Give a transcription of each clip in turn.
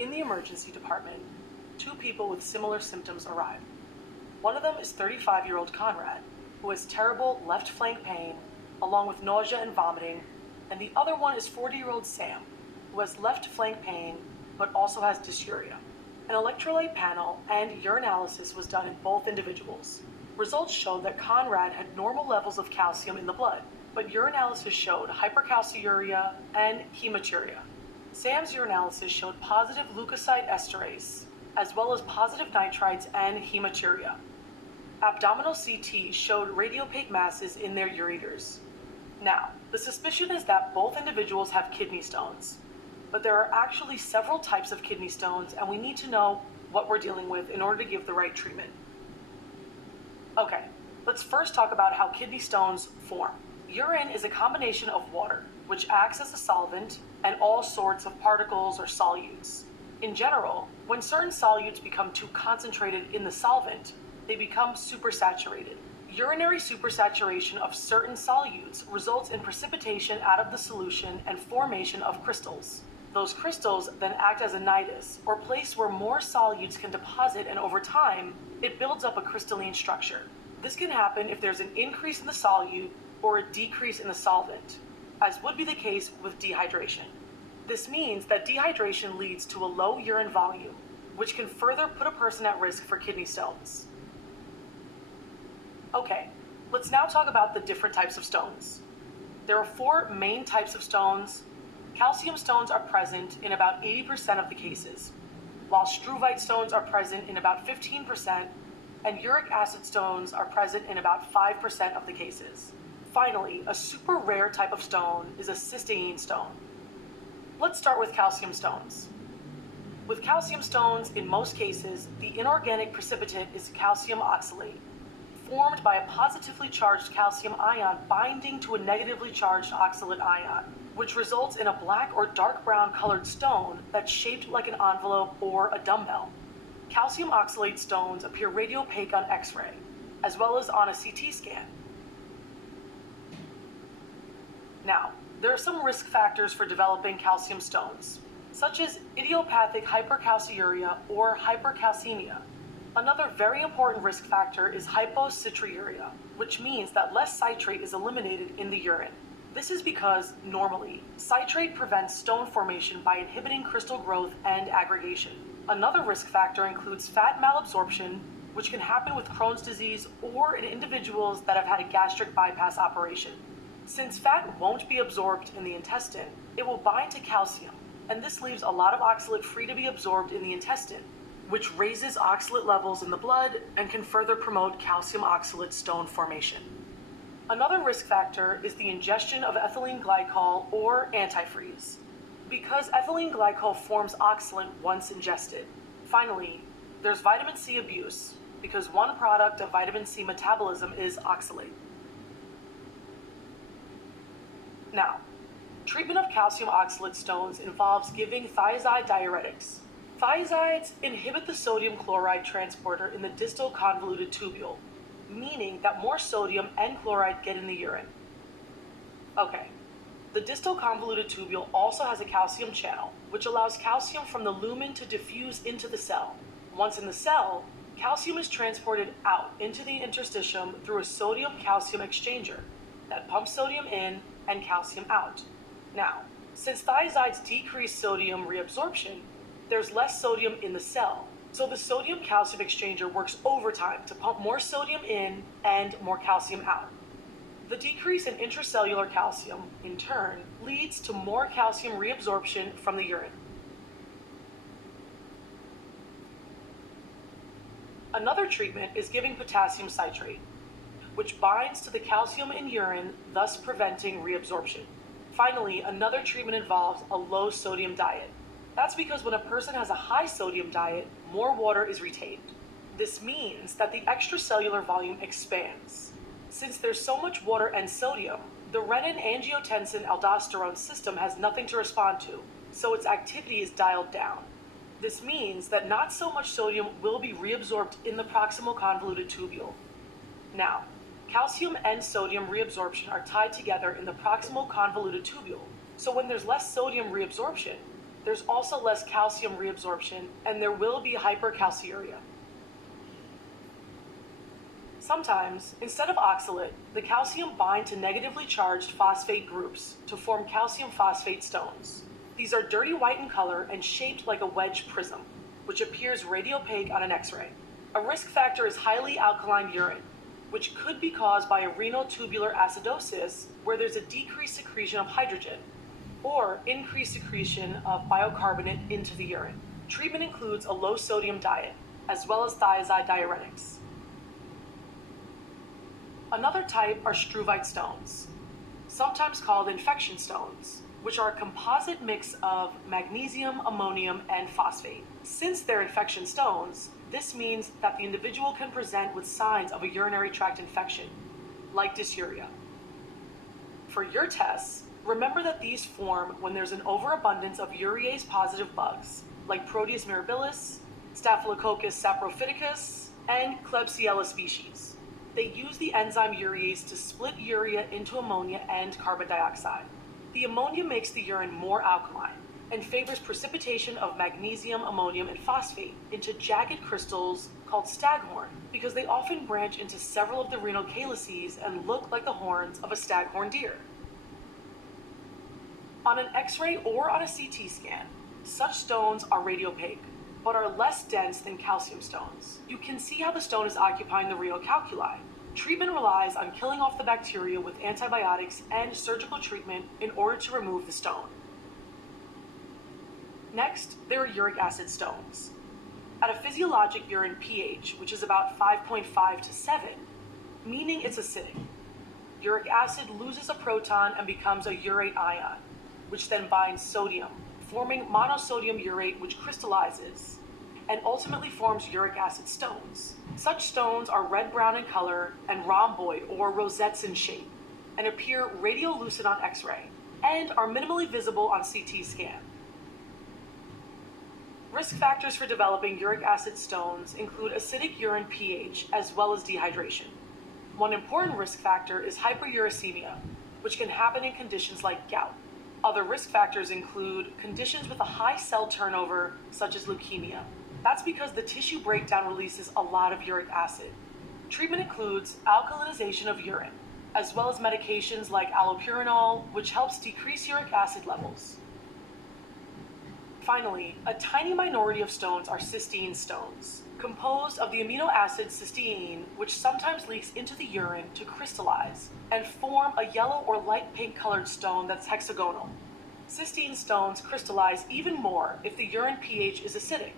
In the emergency department, two people with similar symptoms arrive. One of them is 35-year-old Conrad, who has terrible left flank pain, along with nausea and vomiting, and the other one is 40-year-old Sam, who has left flank pain, but also has dysuria. An electrolyte panel and urinalysis was done in both individuals. Results showed that Conrad had normal levels of calcium in the blood, but urinalysis showed hypercalciuria and hematuria. Sam's urinalysis showed positive leukocyte esterase, as well as positive nitrites and hematuria. Abdominal CT showed radiopaque masses in their ureters. Now, the suspicion is that both individuals have kidney stones, but there are actually several types of kidney stones, and we need to know what we're dealing with in order to give the right treatment. Okay, let's first talk about how kidney stones form. Urine is a combination of water, which acts as a solvent, and all sorts of particles or solutes. In general, when certain solutes become too concentrated in the solvent, they become supersaturated. Urinary supersaturation of certain solutes results in precipitation out of the solution and formation of crystals. Those crystals then act as a nidus, or place where more solutes can deposit, and over time, it builds up a crystalline structure. This can happen if there's an increase in the solute or a decrease in the solvent, as would be the case with dehydration. This means that dehydration leads to a low urine volume, which can further put a person at risk for kidney stones. Okay, let's now talk about the different types of stones. There are four main types of stones. Calcium stones are present in about 80% of the cases, while struvite stones are present in about 15%, and uric acid stones are present in about 5% of the cases. Finally, a super rare type of stone is a cysteine stone. Let's start with calcium stones. With calcium stones, in most cases, the inorganic precipitate is calcium oxalate, formed by a positively charged calcium ion binding to a negatively charged oxalate ion, which results in a black or dark brown colored stone that's shaped like an envelope or a dumbbell. Calcium oxalate stones appear radiopaque on X-ray, as well as on a CT scan. Now, there are some risk factors for developing calcium stones, such as idiopathic hypercalciuria or hypercalcemia. Another very important risk factor is hypocitriuria, which means that less citrate is eliminated in the urine. This is because, normally, citrate prevents stone formation by inhibiting crystal growth and aggregation. Another risk factor includes fat malabsorption, which can happen with Crohn's disease or in individuals that have had a gastric bypass operation. Since fat won't be absorbed in the intestine, it will bind to calcium, and this leaves a lot of oxalate free to be absorbed in the intestine, which raises oxalate levels in the blood and can further promote calcium oxalate stone formation. Another risk factor is the ingestion of ethylene glycol or antifreeze, because ethylene glycol forms oxalate once ingested. Finally, there's vitamin C abuse, because one product of vitamin C metabolism is oxalate. Now, treatment of calcium oxalate stones involves giving thiazide diuretics. Thiazides inhibit the sodium chloride transporter in the distal convoluted tubule, meaning that more sodium and chloride get in the urine. Okay, the distal convoluted tubule also has a calcium channel, which allows calcium from the lumen to diffuse into the cell. Once in the cell, calcium is transported out into the interstitium through a sodium-calcium exchanger that pumps sodium in and calcium out. Now, since thiazides decrease sodium reabsorption, there's less sodium in the cell, so the sodium-calcium exchanger works overtime to pump more sodium in and more calcium out. The decrease in intracellular calcium, in turn, leads to more calcium reabsorption from the urine. Another treatment is giving potassium citrate, which binds to the calcium in urine, thus preventing reabsorption. Finally, another treatment involves a low sodium diet. That's because when a person has a high sodium diet, more water is retained. This means that the extracellular volume expands. Since there's so much water and sodium, the renin-angiotensin-aldosterone system has nothing to respond to, so its activity is dialed down. This means that not so much sodium will be reabsorbed in the proximal convoluted tubule. Now, calcium and sodium reabsorption are tied together in the proximal convoluted tubule, so when there's less sodium reabsorption, There's also less calcium reabsorption, and there will be hypercalciuria. Sometimes, instead of oxalate, the calcium bind to negatively charged phosphate groups to form calcium phosphate stones. These are dirty white in color and shaped like a wedge prism, which appears radiopaque on an X-ray. A risk factor is highly alkaline urine, which could be caused by a renal tubular acidosis, where there's a decreased secretion of hydrogen, or increased secretion of bicarbonate into the urine. Treatment includes a low sodium diet, as well as thiazide diuretics. Another type are struvite stones, sometimes called infection stones, which are a composite mix of magnesium, ammonium, and phosphate. Since they're infection stones, this means that the individual can present with signs of a urinary tract infection, like dysuria. For your tests, remember that these form when there's an overabundance of urease-positive bugs, like Proteus mirabilis, Staphylococcus saprophyticus, and Klebsiella species. They use the enzyme urease to split urea into ammonia and carbon dioxide. The ammonia makes the urine more alkaline and favors precipitation of magnesium, ammonium, and phosphate into jagged crystals called staghorn because they often branch into several of the renal calyces and look like the horns of a staghorn deer. On an X-ray or on a CT scan, such stones are radiopaque, but are less dense than calcium stones. You can see how the stone is occupying the renal calculi. Treatment relies on killing off the bacteria with antibiotics and surgical treatment in order to remove the stone. Next, there are uric acid stones. At a physiologic urine pH, which is about 5.5 to 7, meaning it's acidic, uric acid loses a proton and becomes a urate ion, which then binds sodium, forming monosodium urate, which crystallizes and ultimately forms uric acid stones. Such stones are red-brown in color and rhomboid or rosettes in shape, and appear radiolucent on X-ray, and are minimally visible on CT scan. Risk factors for developing uric acid stones include acidic urine pH as well as dehydration. One important risk factor is hyperuricemia, which can happen in conditions like gout. Other risk factors include conditions with a high cell turnover, such as leukemia. That's because the tissue breakdown releases a lot of uric acid. Treatment includes alkalinization of urine, as well as medications like allopurinol, which helps decrease uric acid levels. Finally, a tiny minority of stones are cysteine stones, composed of the amino acid cysteine, which sometimes leaks into the urine to crystallize and form a yellow or light pink colored stone that's hexagonal. Cysteine stones crystallize even more if the urine pH is acidic.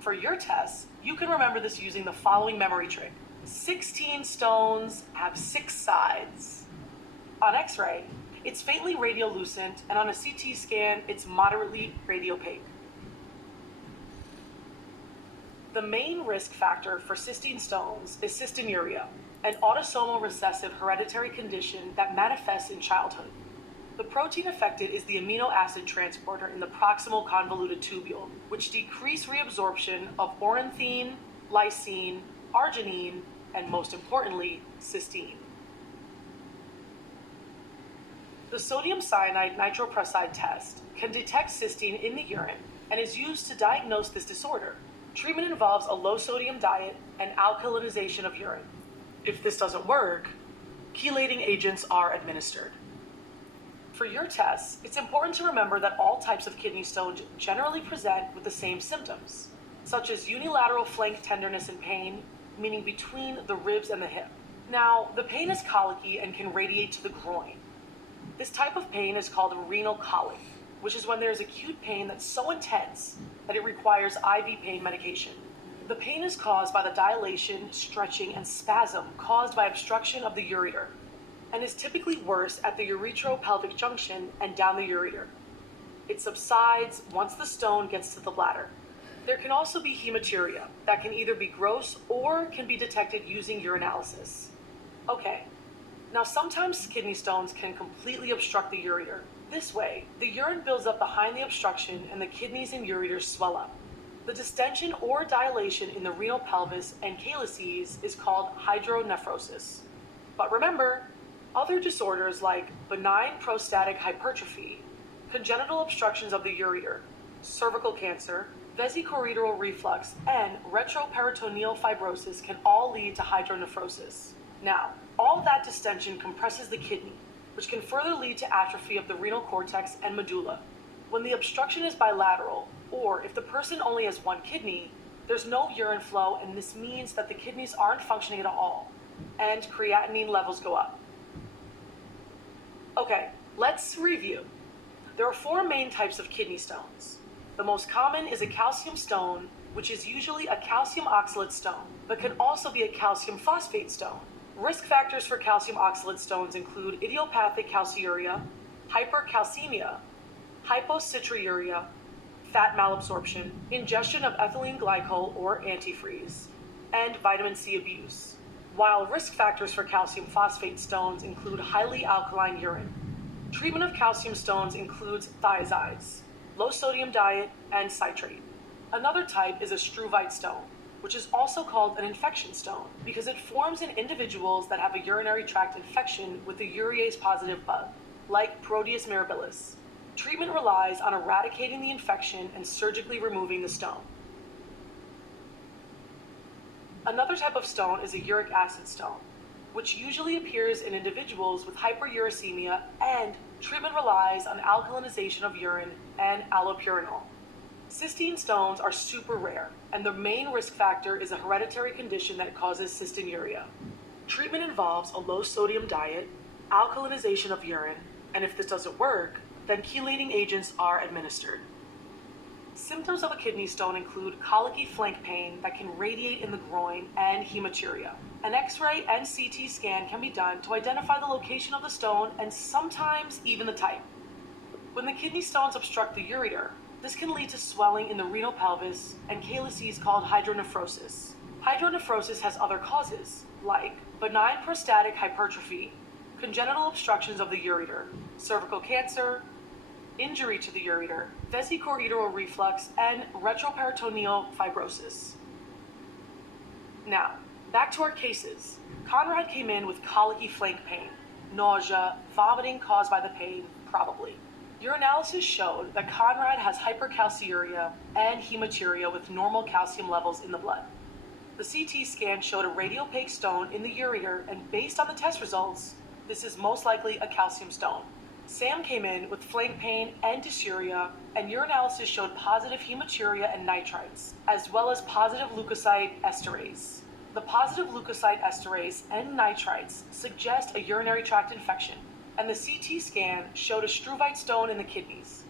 For your tests, you can remember this using the following memory trick. 16 stones have 6 sides. On X-ray, it's faintly radiolucent, and on a CT scan, it's moderately radiopaque. The main risk factor for cysteine stones is cystinuria, an autosomal recessive hereditary condition that manifests in childhood. The protein affected is the amino acid transporter in the proximal convoluted tubule, which decrease reabsorption of ornithine, lysine, arginine, and most importantly, cysteine. The sodium cyanide nitroprusside test can detect cysteine in the urine and is used to diagnose this disorder. Treatment involves a low sodium diet and alkalinization of urine. If this doesn't work, chelating agents are administered. For your tests, it's important to remember that all types of kidney stones generally present with the same symptoms, such as unilateral flank tenderness and pain, meaning between the ribs and the hip. Now, the pain is colicky and can radiate to the groin. This type of pain is called renal colic, which is when there is acute pain that's so intense that it requires IV pain medication. The pain is caused by the dilation, stretching, and spasm caused by obstruction of the ureter, and is typically worse at the uretero-pelvic junction and down the ureter. It subsides once the stone gets to the bladder. There can also be hematuria that can either be gross or can be detected using urinalysis. Okay, now sometimes kidney stones can completely obstruct the ureter. This way, the urine builds up behind the obstruction and the kidneys and ureters swell up. The distension or dilation in the renal pelvis and calyces is called hydronephrosis. But remember, other disorders like benign prostatic hypertrophy, congenital obstructions of the ureter, cervical cancer, vesicoureteral reflux, and retroperitoneal fibrosis can all lead to hydronephrosis. Now, all that distension compresses the kidney, which can further lead to atrophy of the renal cortex and medulla. When the obstruction is bilateral, or if the person only has one kidney, there's no urine flow, and this means that the kidneys aren't functioning at all, and creatinine levels go up. Okay, let's review. There are four main types of kidney stones. The most common is a calcium stone, which is usually a calcium oxalate stone, but can also be a calcium phosphate stone. Risk factors for calcium oxalate stones include idiopathic calciuria, hypercalcemia, hypocitraturia, fat malabsorption, ingestion of ethylene glycol or antifreeze, and vitamin C abuse. While risk factors for calcium phosphate stones include highly alkaline urine. Treatment of calcium stones includes thiazides, low sodium diet, and citrate. Another type is a struvite stone, which is also called an infection stone because it forms in individuals that have a urinary tract infection with a urease positive bug, like Proteus mirabilis. Treatment relies on eradicating the infection and surgically removing the stone. Another type of stone is a uric acid stone, which usually appears in individuals with hyperuricemia, and treatment relies on alkalinization of urine and allopurinol. Cystine stones are super rare, and the main risk factor is a hereditary condition that causes cystinuria. Treatment involves a low sodium diet, alkalinization of urine, and if this doesn't work, then chelating agents are administered. Symptoms of a kidney stone include colicky flank pain that can radiate in the groin and hematuria. An X-ray and CT scan can be done to identify the location of the stone and sometimes even the type. When the kidney stones obstruct the ureter, this can lead to swelling in the renal pelvis and calyces called hydronephrosis. Hydronephrosis has other causes, like benign prostatic hypertrophy, congenital obstructions of the ureter, cervical cancer, injury to the ureter, vesicoureteral reflux, and retroperitoneal fibrosis. Now, back to our cases. Conrad came in with colicky flank pain, nausea, vomiting caused by the pain, probably. Urinalysis showed that Conrad has hypercalciuria and hematuria with normal calcium levels in the blood. The CT scan showed a radiopaque stone in the ureter, and based on the test results, this is most likely a calcium stone. Sam came in with flank pain and dysuria, and urinalysis showed positive hematuria and nitrites, as well as positive leukocyte esterase. The positive leukocyte esterase and nitrites suggest a urinary tract infection, and the CT scan showed a struvite stone in the kidneys.